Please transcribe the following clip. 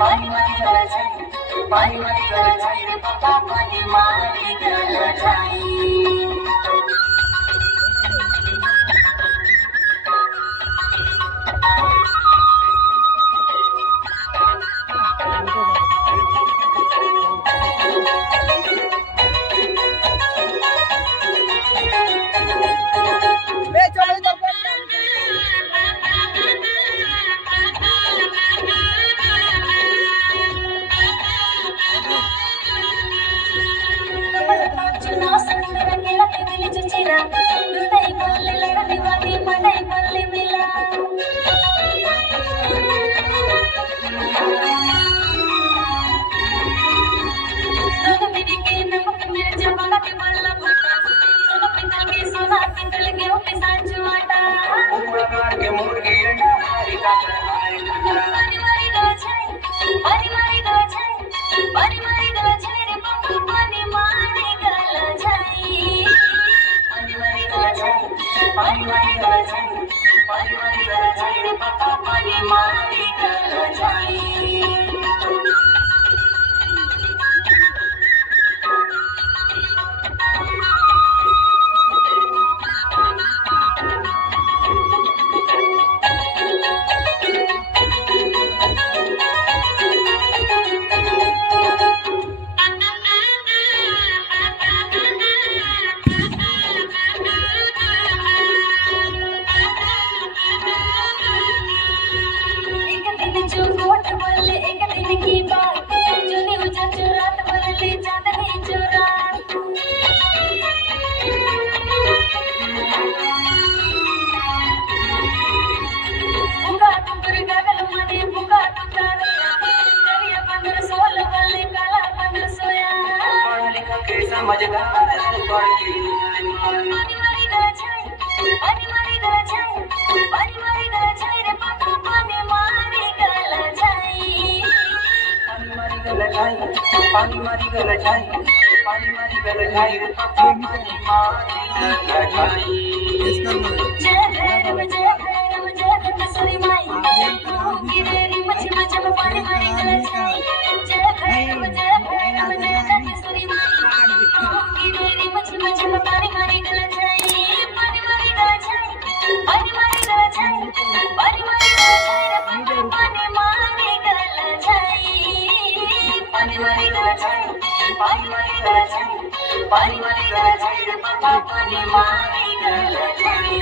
पानी मारी गला जाई पानी मारी गला जाई रे बाबा पानी मारी गला जाई चुनाव संदर केला के दिल चुचिरा दुदई बोले लड़ा दीवानी मनाई बोले मिला दोनों दीदी के नमक मेरे जमाना के बल्ला फटा सोना पिता के सोना पिंडल के ऊपर सांचू आटा उमगार के मुर्गी अंडा हरी का पानी मारी गला जाए पानी मारी गला जाए पानी मारी गला जाए रे बाबा पानी मारी गला जाए पानी मारी गला जाए पानी मारी गला जाए पानी मारी गला जाए रे बाबा पानी मारी गला जाए जो गोट बोले एक दिन की बात जोनी उजा चुरात बोले चांदनी चुरात बुगा तुमर गगल मने बुगा तुतारे करिया पंदर सोल बोले काला पंदर सोया पढ़ लिख के समझदार पढ़ के पानी मारी गला जाए पानी मारी गला जाए पानी मारी गला जाए रे पापा पानी मारी गला जाए पानी मारी गला जाए पानी मारी गला जाए पानी मारी गला जाए रे पापा पानी मारी गला जाए जय भैरव जय कसरी माई गिरेरी मछ मछ में पानी मारी गला जाए जय भैरव जय कसरी माई गिरेरी मछ मछ में पानी मारी गला जाए पानी मारी गला जाए पानी मारी गला जाए पानी मारी गला जाए रे पापा पानी मारी गला जाए पानी मारी गला जाए पानी मारी गला जाए पानी मारी गला जाए रे पापा पानी मारी गला जाए